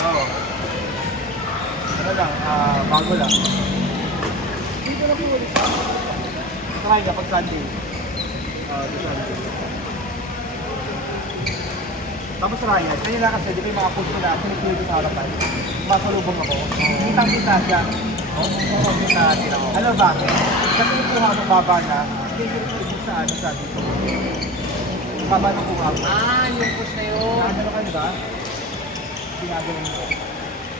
Oo. Ano lang, bago lang. Dito na po ulit. Try ka pag Sunday. The Sunday. Tapos Ryan, kanina kasi di ba yung mga food ko na sinutuloy ko sa harapan. Masalubong ako. Kitang-kita siya. Oo, kita sila ko. Alam bakit? Kasi yung kuha mo baba na, hindi ko sa ano sabi ko. Baba ng kuha mo. Ah, yung push na yun. Ano ka diba? Ginaganon ko.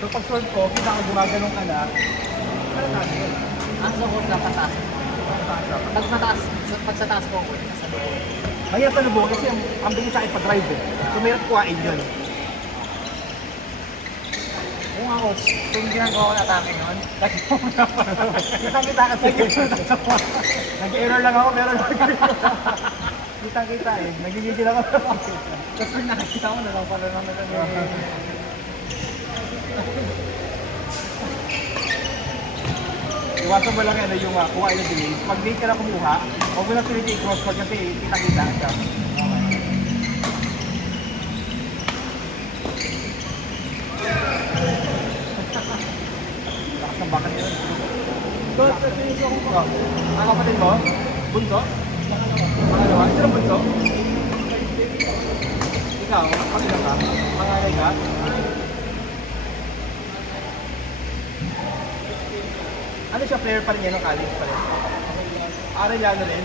So pag solve ko, kita ko gumaganong ka na, ano natin yun? Ah, so kung napataas. Pag mataas, pag sa taas ko, sa loob. Mahirap sa lubong kasi ang bilis sa akin pag-drive eh. So mahirap kuhain yun. Oo nga, oh. Kung ginagawa ko na atake nun, Kitang-kita kasi. Nag-error lang ako pero kitang-kita eh. Nagigigil ako. tapos pag nakakita ko na lang pala naman Iwasan mo lang yan yung kuhain ng delay. Pag late ka na kumuha, huwag mo lang tuloy i-cross pag kasi kitang-kita siya. Lakas ng bakal yun. So, ito yung Oh, ang kapatid mo? Bunso? Pangalawa? Sino bunso? Ikaw? Pangalawa ka? Pangalay ka? Ano siya? Player pa rin yan ng college pa rin? Arellano rin?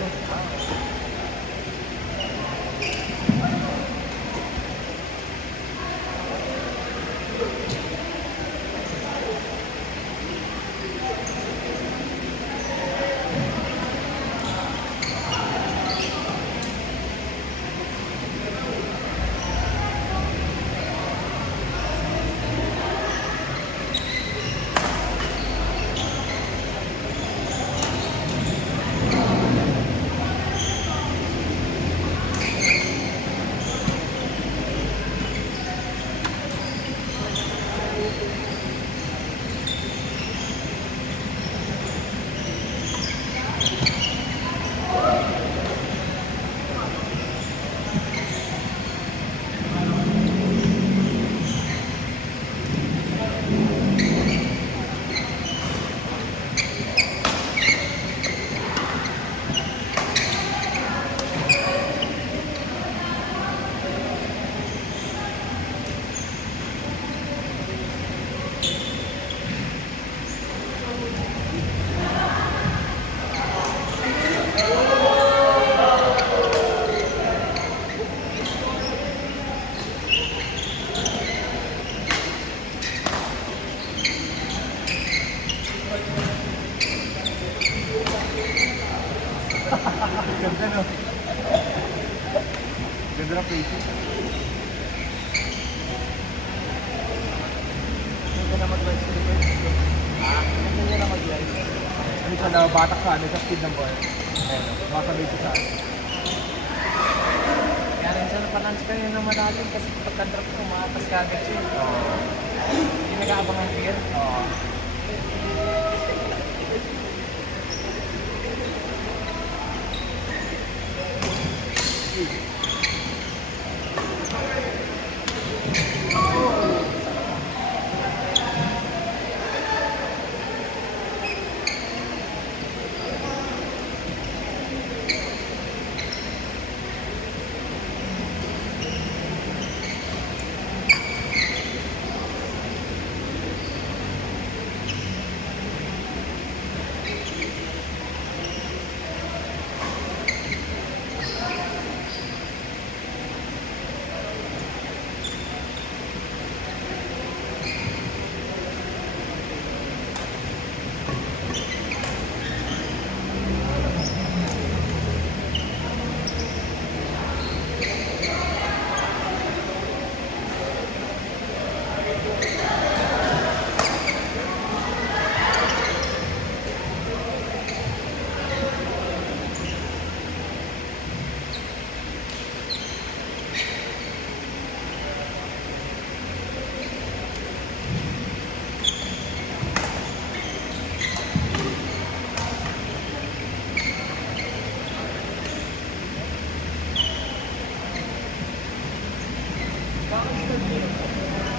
Ganda no? Ganda ng places. Hindi ka na mag-live sa reverse. Hindi nyo na mag-live. Ano siya na batak sa ano, sa speed ng ball. Ayun, makasabay siya sa ano. Kaya rin siya napanans ka yun ng malalim kasi pagka-drop ko, maatas ka agad siya. Hindi nag-aabang ang gear. Oo.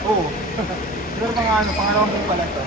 Oo. Pero mga ano, pangalawang buwan pala to.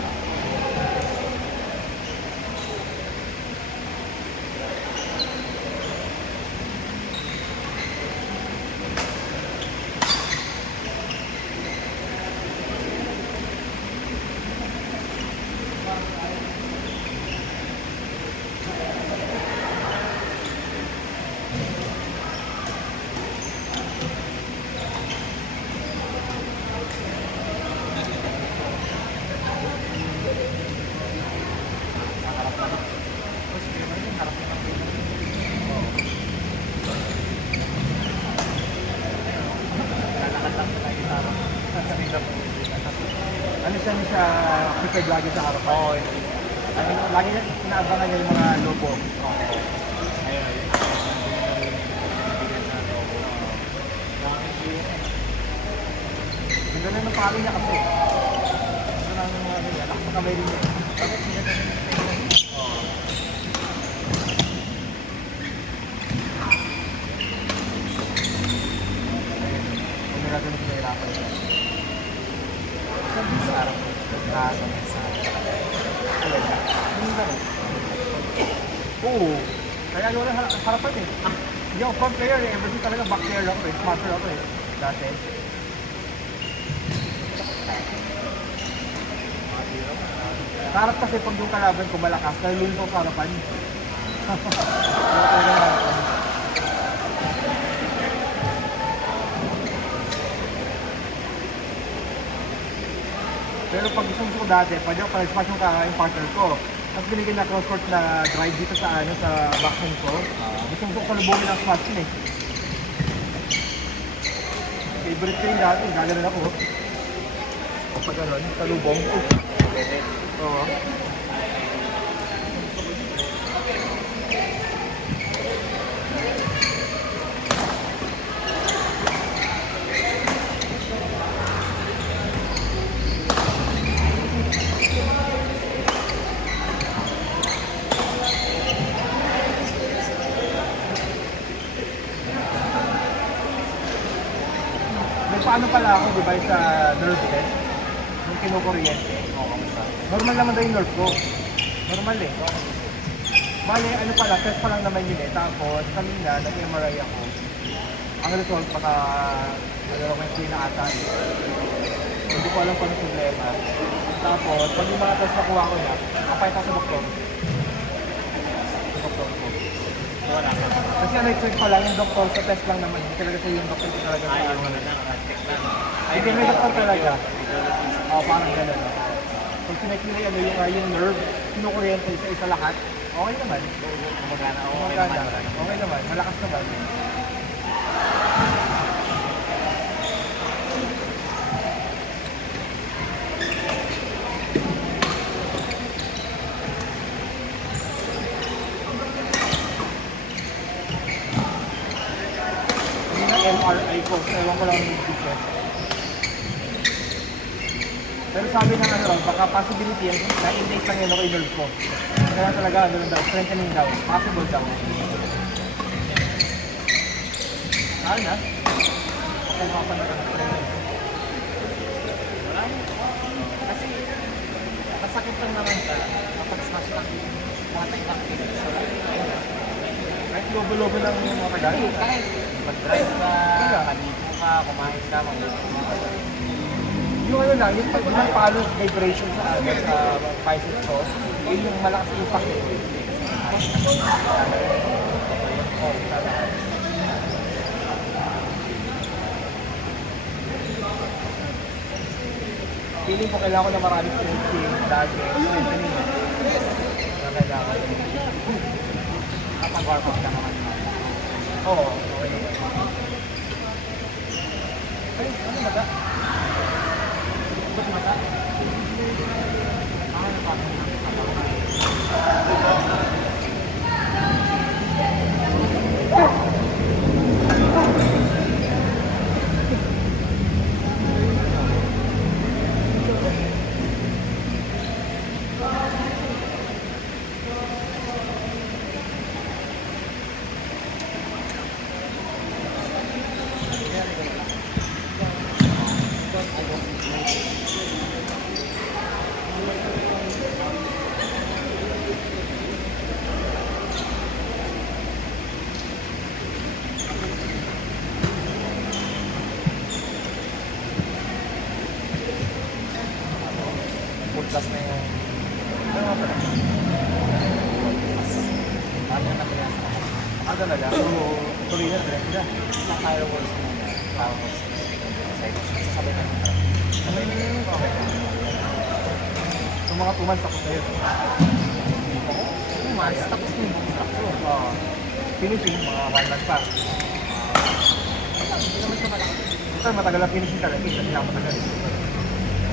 Ano siya prepared lagi sa harapan? Oo. Ano, lagi niya inaabangan niya yung mga lobo. Ang ganda ng palo niya kasi. Ang ganda ng ano niya, lakas ng kamay rin niya. Oo. Kung nila ganun nahirapan siya. Sa harap ko. Sa talaga. Yung gano'n. Oo. Kaya ano na harapan eh. Hindi ako front player eh. Ever since talaga back player ako eh. Smarter ako eh. Dati. Sa harap kasi pag yung kalaban ko malakas, nalulun ko sa harapan. Pero pag gusto ko dati, pwede ako pala-smash yung partner ko. Tapos binigyan na cross-court na drive dito sa ano sa backhand ko. Gusto ko salubungin ang smash yun eh. Favorite ko yung dati, gagalan ako. O pag gano'n, salubong. Oo. Paano pala ako, di ba, sa nerve test, yung kinukuryente. Normal naman daw yung nerve ko. Normal eh. Bale, ano pala, test pa lang naman yun eh. Tapos, kanina, nag-MRI ako. Ang result, baka, may na ata eh. Hindi ko alam kung ano problema. Tapos, pag yung mga test nakuha ko na, kapayta sa doktor. Sa doktor ko. Wala ka. Kasi check pa lang yung doktor sa test lang naman. Hindi talaga siya yung doktor ko talaga sa ano. Hindi may doktor talaga. Oo, parang gano'n. Pag sinek nila yung nerve, kinukuryente sa isa lahat, okay naman. Gumagana. Okay naman. Malakas naman. MRI ko, ewan ko lang yung business. Pero sabi ng ano, baka possibility yan, na-indate lang yun ako yung nerve ko. Kaya talaga, ano lang daw, strengthening daw, possible daw. Sana. Okay, mapa na lang strengthening. Kasi masakit lang naman siya kapag smash lang mga time-activity sa Kahit lobo-lobo lang yung mga pedal. kahit mag-drive ka, maligo ka, kumain ka, magluto ka. Yung ano lang, yung pag palo vibration sa ano, sa biceps ko, yun yung malakas impact eh. Feeling ko kailangan ko na maraming stretching, lagi, strengthening. Kailangan. Kapag workout ka naman. Oo, okay naman. Ay, ano ba ba? Ba't masa? Ano pa? plus na yung... Pero nga pala. Plus. Ano na kaya sa mga? Ah, talaga? So, tuloy na, direct na. Sa fireworks na yan. Fireworks na sasabi na yung Okay. So, mga 2 months tapos na yun. 2 months, tapos na yung construction. Finishing, mga 1 month pa. Hindi naman siya malaki. Ito, matagal na finishing talaga. Kasi ako matagal.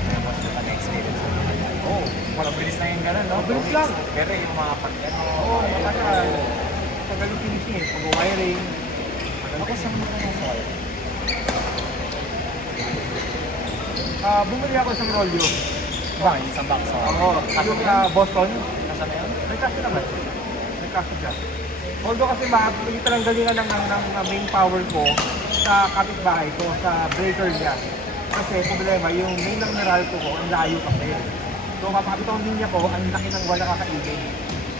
Kaya mas na pa-experience mo naman yan. Oo. Mabilis na yung gano'n, no? Mabilis lang. Pero yung mga pag-ano... Oo, matagal. Matagal yung finishing eh. Pag-wiring. Ako sa mga ng soil. Bumili ako isang rolyo. Ba, yung isang box. Oo. Yung Boston. Nasa na yun? May kasi naman. May kasi dyan. Although kasi makakita lang galingan ng main power ko sa kapitbahay ko, sa breaker niya. Kasi problema, yung main ng Meralco ko, ang layo kasi. So kapakita ang linya ko, ang laki ng wala kakaigin.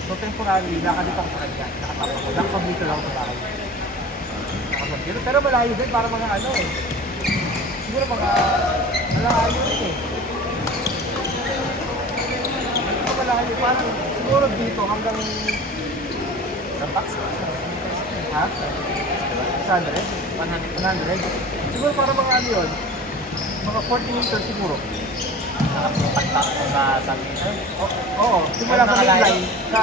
So temporarily, nakadito ako sa kanya. Nakatapa ko. Nakasubmit lang ako sa bahay. Nakasubmit. Pero malayo din, para mga ano eh. Siguro mga malayo rin eh. Malayo. Parang siguro dito hanggang... Isang box? Ha? 100? 100? Siguro para mga ano yun? Mga 40 meters siguro. Nakapatak ko sa submeter? Oo, simula sa main line sa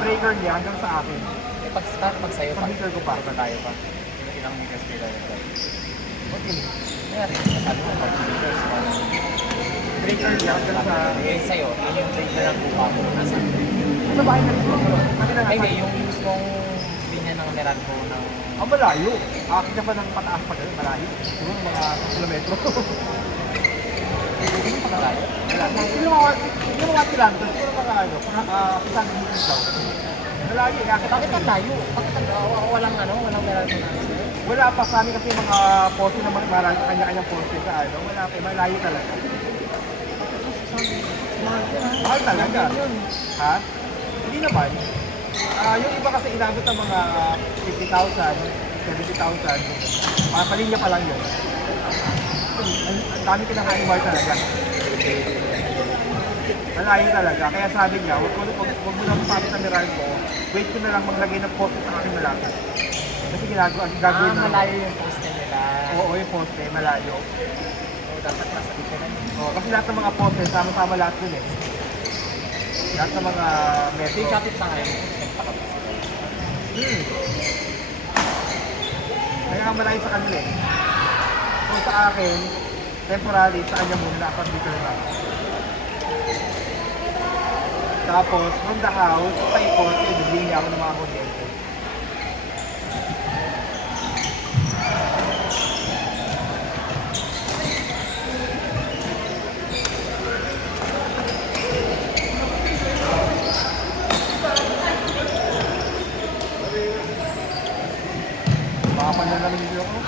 breaker niya hanggang sa akin. Eh, pag-start, pag sa'yo pa. Pag-meter ko pa. Iba tayo pa. Ilang meters kayo tayo? Okay. Kaya rin, sabi ko, 40 meters. Breaker niya hanggang sa... Eh, sa'yo, yun yung breaker ng buka mo. Nasaan? Ano ba na rin ako? Ay, hindi, yung mismong linya ng Meralco ng... Ang malayo. Akin na pa ng pataas pa ganun, malayo. Siguro mga kilometro. Hindi pa kalayo. Hindi mga kilometro, siguro mga ano, isang meters daw. Malayo, yakit Bakit ang layo? Bakit ang walang ano, walang Meralco na sa'yo? wala pa sa amin kasi mga poste na marami kanya-kanyang poste sa ano, wala pa, malayo talaga. Mahal talaga. Ha? Hindi naman. Yung iba kasi inabot ng mga 50,000, 70,000. Mga palinya pa lang yun. Ang dami kinakain bar talaga. Malayo talaga. Kaya sabi niya, huwag mo lang papit ng Meralco, wait ko na lang maglagay ng poste sa akin malapit. Kasi gagawin na. Malayo yung poste nila. Oo, yung poste, malayo. So, dapat nasa dito na yun. Oo, kasi lahat ng mga poste, sama-sama lahat dun eh. Lahat ng mga metro. Yung kapit sa ngayon, nagpakapit sila. Kaya nga malayo sa kanila eh. So sa akin, temporary, sa kanya muna, dapat dito na lang. Tapos, from the house, paikot, bibili ako ng mga kuryente. Makapandan namin dito ako.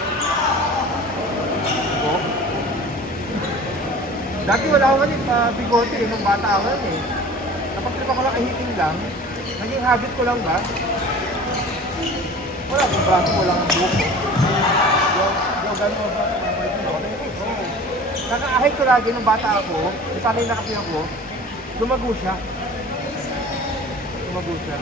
Oo. Dati wala ako ganit, bigote eh, nung bata ako yan eh. Napag-trip ako lang kahiting lang, naging habit ko lang ba? Wala, kung braso ko lang ang buhok ko. Yung gano'n ba? Naka-ahit ko lagi nung bata ako, sanay na kasi ako, lumago siya. Lumago siya.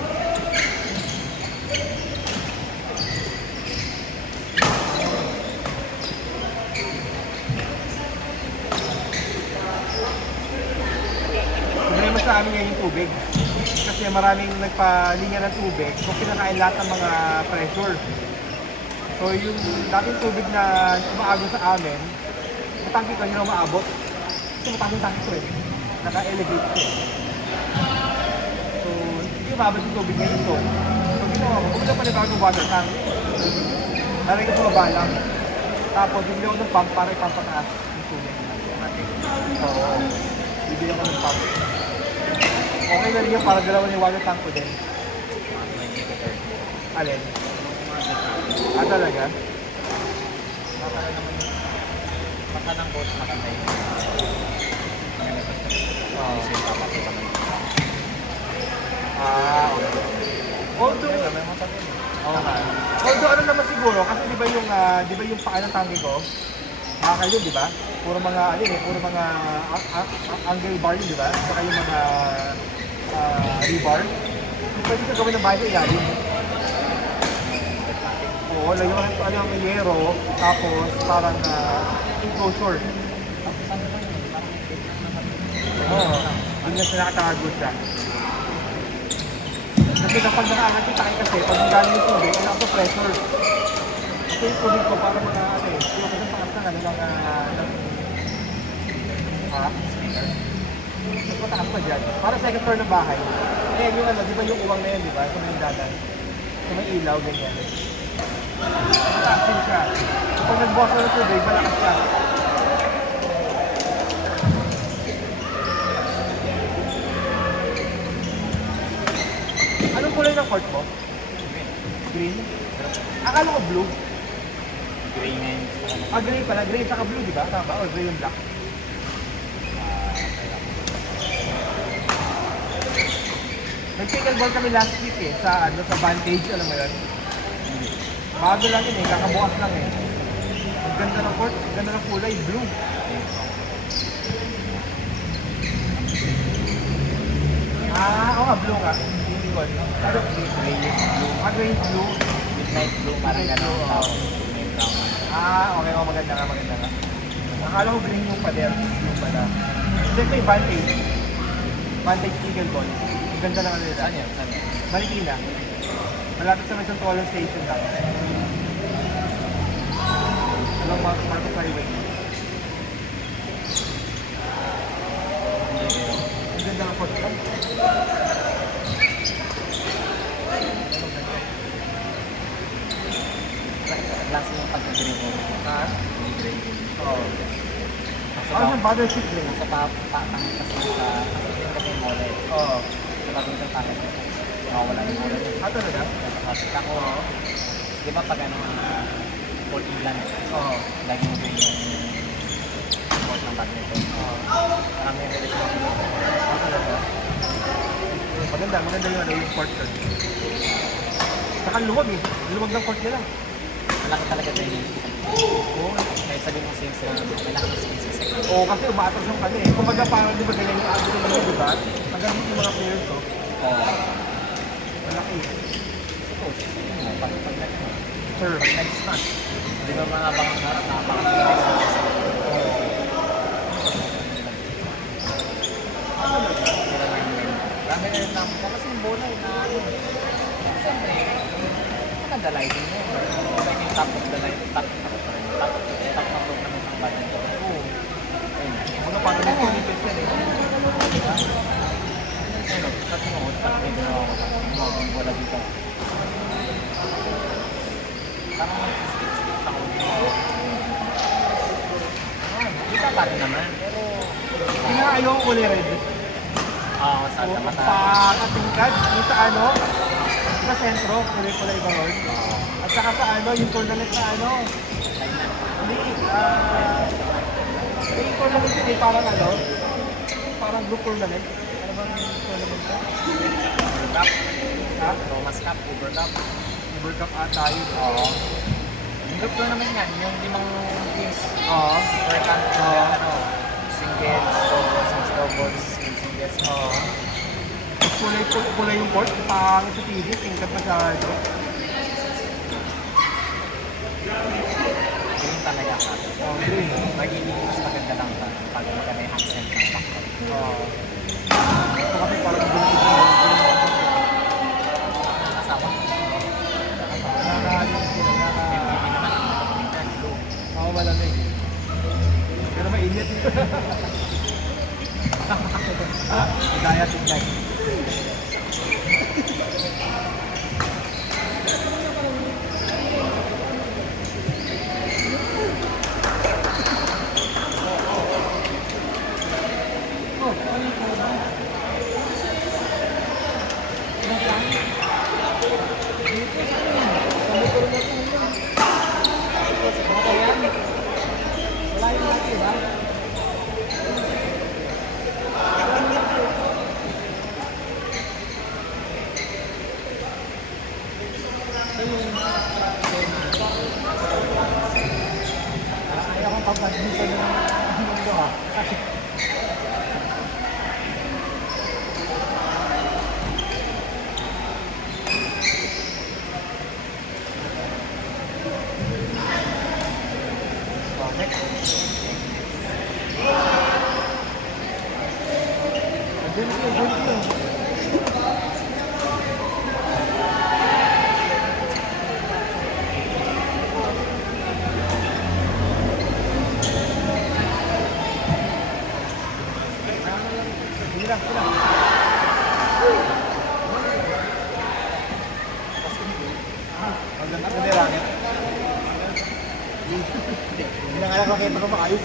Problema sa amin ngayon yung tubig. Kasi maraming nagpalinya ng tubig kung kinakain lahat ng mga pressure. So yung dating tubig na umaagos sa amin, matangki ko hindi na umaabot. Kasi matangki ko eh. Naka-elevate ko. So hindi umabot yung tubig ngayon to. So ginawa ko, bumili ako panibagong water tank. Narin ko sa baba lang. Tapos bibili ako ng pump para ipapataas yung tubig. So, bibili ako ng pump. Okay na rin yung para dalawa yung water tank ko din. Alin? Talaga? Baka ng boats makantay. Okay. Although ano naman siguro, kasi di ba yung paa ng tangke ko, bakal yun, di ba? Puro mga, ano yun eh, puro mga angle bar yun, di ba? Saka yung mga rebar. Pwede ka gawin ng bahay sa ilalim. Oo, lagyan mo ano yung yero, tapos parang enclosure. Oo, hindi na sila nakatago siya. Kasi kapag nakaangat yung takay kasi, pag galing yung tubig, ano ako pressure. Kasi yung tubig ko para mga ano eh, yung kasi pangas na ano mga mas mataas pa dyan. Para second floor ng bahay. Eh yung ano, di ba yung uwang na yun, di ba? Sa may dagat. Sa may ilaw, ganyan. Mataas din siya. Pag nagbukas na ng tubig, malakas siya. Anong kulay ng court mo? Green. Akala ko blue. Gray na yun. Gray pala. Gray saka blue, di ba? Tama ba? O gray and black? Nag-pickleball kami last week eh, sa Vantage, alam mo yun? Bago lang yun eh, kakabukas lang eh. Ang ganda ng court, ang ganda ng kulay, blue. Oo nga, blue nga. Hindi ko ano. Ano? Grayish blue. Grayish blue. Midnight blue, parang gano'n. May brown. Okay, maganda nga, maganda nga. Akala ko green yung pader, blue pala. Then may Vantage. Vantage pickleball. Ang ganda ng ano nila. Saan yan? Saan yan? Marikina. Malapit sa may Santolan Station lang. Alam mo, Marcos Highway. Ang ganda ng court ko. Last yung pag-green mo. Oo. Ano yung mothership din? Sa patang kasi sa kasi mole. Oo. Sa pagod ng pangit. Nawawala yung mole. Talaga? Kasi ako, di ba pag ano, Paul Ilan, Oo. lagi mo yung court ng badminton. Parang may relate mo. Talaga? Maganda yung ano yung court ko. Saka luwag eh. Luwag ng court nila. Malaki talaga din yung Oo. kahit sabi mo since malaki yung space sa Oo, kasi umaatras yung kanya eh. Kumbaga parang di ba ganyan yung agro nila, di ba? Ang ganun yung mga players to. Malaki. Suppose, yun mo, pag Sure. next month, di ba mga bangang harap, nakapangang next month. Dami na rin namin ko kasi yung bola eh, na ano. Siyempre, maganda lighting mo. Like yung top of the light, top na tournament ng badminton. Oo. Ayun. Mga paano yung Olympics yan eh. Diba? Ano, kasi mo, pag may ginawa ko, yung bola dito. Parang mag-skip-skip ako dito. Kita pa rin naman, pero... Pinaayaw ko kulay red. Oo, saan sa mata. Pag-atingkad, yung sa ano, sa sentro, kulay-kulay ba ron? At saka sa ano, yung tournament na ano, hindi, yung tournament yun eh, parang ano, parang group tournament. Ano bang tournament ko? Uber Cup. Ha? Thomas Cup, Uber Cup. Uber Cup ata yun. Oo. Yung group tournament yan, yung 5 teams. Oo. Per country, ano, singles, doubles, mixed doubles, singles. Oo. Kulay yung court, pangit sa TV, tingkat masyado. Green talaga ka. Green. Magiging mas maganda lang pag maganda yung accent ng backcourt. Ito kasi parang gulit Kasama. nakakahalis sila, Hindi naman, nakapagpintan, blue. malamig. Pero mainit. Gaya tingnan. papadlisan na ng mundo ha. Bakit? Thank you. Sige lang, sige lang. Ang ganda ng langit. Hindi na nga lang makita ko maayos.